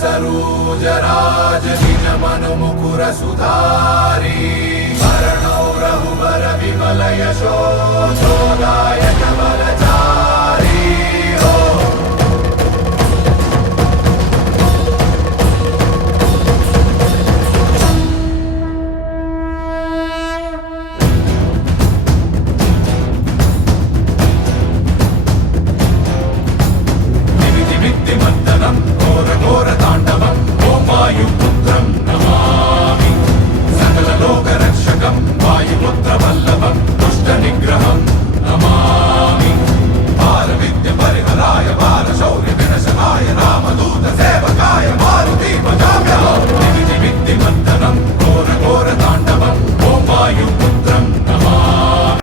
सरोजराज निज मनु मुकुर सुधारी, भरणौ रघुबर विमल यशो जोदायक